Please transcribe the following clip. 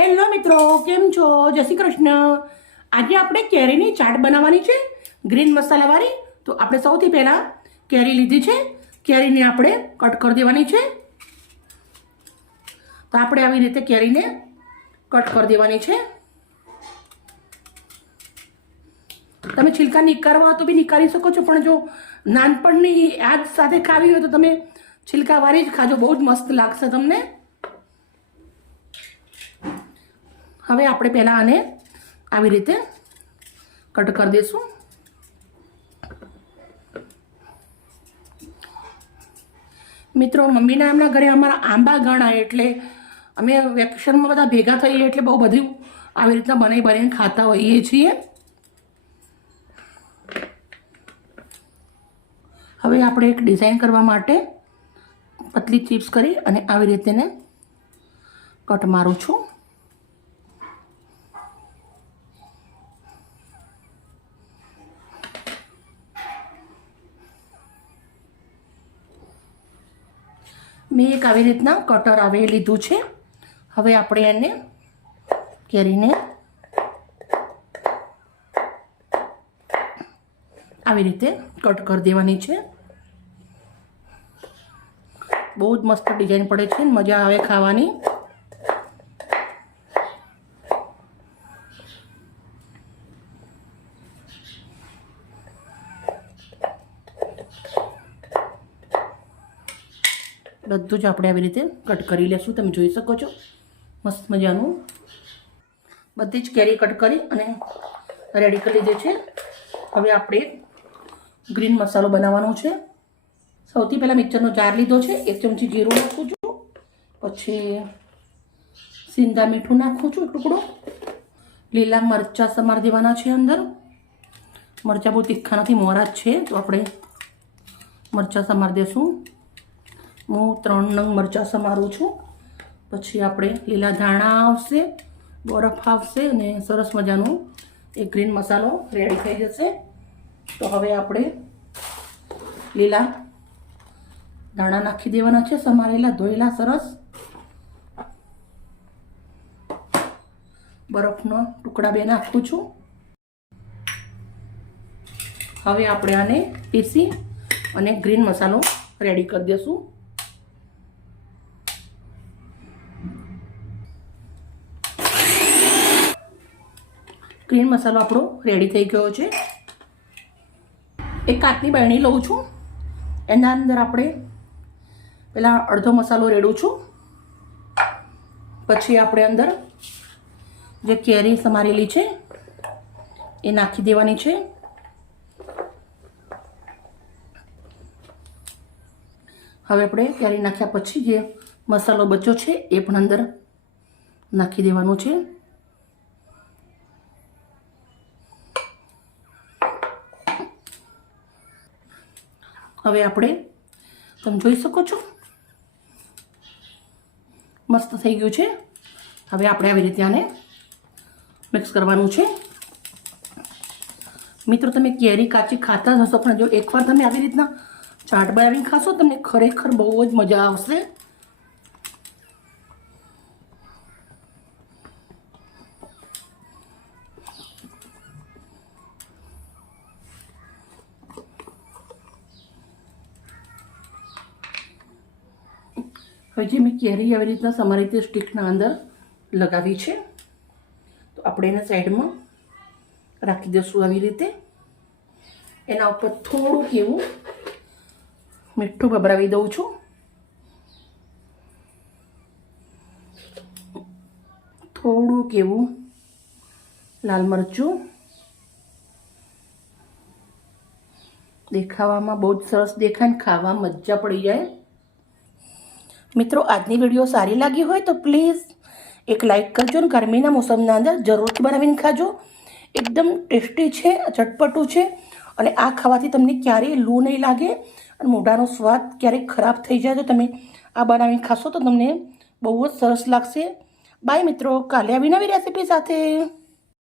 Hello મિત્રો, કેમ છો? જય શ્રી કૃષ્ણ. આજે આપણે કેરીની ચાટ બનાવવાની છે, ગ્રીન મસાલાવાળી. તો આપણે સૌથી પહેલાં કેરી લીધી છે. કેરીને આપણે કટ કરી દેવાની છે. તો આપણે આવી રીતે કેરીને કટ કરી દેવાની છે. તમે છિલકા નીકાળવા હોય તો બી નીકાળી શકો છો, પણ જો નાનપણની યાદ સાથે ખાવી હોય તો તમે છિલકાવાળી જ ખાજો, બહુ જ મસ્ત લાગશે તમને. હવે આપણે પહેલાં આને આવી રીતે કટ કરી દઈશું. મિત્રો, મમ્મીના એમના ઘરે અમારા આંબા ઘણા, એટલે અમે વેકેશનમાં બધા ભેગા થઈએ એટલે બહુ બધું આવી રીતના બનાવીને ખાતા હોઈએ છીએ. હવે આપણે એક ડિઝાઇન કરવા માટે પતલી ચિપ્સ કરી અને આવી રીતે કટ મારું છું. મેં એક આવી રીતના કટર આવે લીધું છે. હવે આપણે એને કેરીને આવી રીતે કટ કરી દેવાની છે. બહુ જ મસ્ત ડિઝાઇન પડે છે, મજા આવે ખાવાની. બધું જ આપણે આવી રીતે કટ કરી લેશું. તમે જોઈ શકો છો મસ્ત મજાનું બધી જ કેરી કટ કરી અને રેડી કરી લીધી છે. હવે આપણે ગ્રીન મસાલો બનાવવાનો છે. સૌથી પહેલાં મિક્સરનો જાર લીધો છે. 1 ચમચી જીરું નાખું છું, પછી સિંધા મીઠું નાખું છું, ટુકડો લીલા મરચાં સમારી દેવાના છે. અંદર મરચાં બહુ તીખા નથી, મોરા જ છે, તો આપણે મરચાં સમારી દઈશું. હું 3 નંગ મરચાં સમારું છું. પછી આપણે લીલા ધાણા આવશે, બરફ આવશે અને સરસ મજાનું એક ગ્રીન મસાલો રેડી થઈ જશે. તો હવે આપણે લીલા ધાણા નાખી દેવાના છે, સમારેલા, ધોયેલા સરસ. બરફનો ટુકડા 2 નાખું છું. હવે આપણે આને પીસી અને ગ્રીન મસાલો રેડી કરી દઈશું. ગ્રીન મસાલો આપણો રેડી થઈ ગયો છે. એક કાચની બરણી લઉં છું. એના અંદર આપણે પહેલાં અડધો મસાલો રેડું છું. પછી આપણે અંદર જે કેરી સમારેલી છે એ નાખી દેવાની છે. હવે આપણે કેરી નાખ્યા પછી જે મસાલો બચ્યો છે એ પણ અંદર નાખી દેવાનો છે. હવે આપણે તમે જોઈ શકો છો મસ્ત થઈ ગયું છે. હવે આપણે આવી રીતે આને મિક્સ કરવાનું છે. મિત્રો, તમે કેરી કાચી ખાતા જ હશો, પણ જો એકવાર તમે આવી રીતના ચાટ બનાવીને ખાશો તમને ખરેખર બહુ જ મજા આવશે. હવે જે મેં કેરી આવી રીતના સમારી રીતે સ્ટીકના અંદર લગાવી છે, તો આપણે એને સાઈડમાં રાખી દઈશું આવી રીતે. એના ઉપર થોડુંક એવું મીઠું ભભરાવી દઉં છું. થોડુંક એવું લાલ મરચું. દેખાવામાં બહુ જ સરસ દેખાય, ખાવામાં મજા પડી જાય. મિત્રો, આજની વિડીયો સારી લાગી હોય તો પ્લીઝ એક લાઈક કરજો અને ગરમીના મોસમના અંદર જરૂરથી બનાવીને ખાજો. એકદમ ટેસ્ટી છે, ચટપટું છે અને આ ખાવાથી તમને ક્યારેય લૂ નહીં લાગે અને મોઢાનો સ્વાદ ક્યારેય ખરાબ થઈ જાય તો તમે આ બનાવીને ખાશો તો તમને બહુ જ સરસ લાગશે. બાય મિત્રો, કાલે આવી નવી રેસીપી સાથે.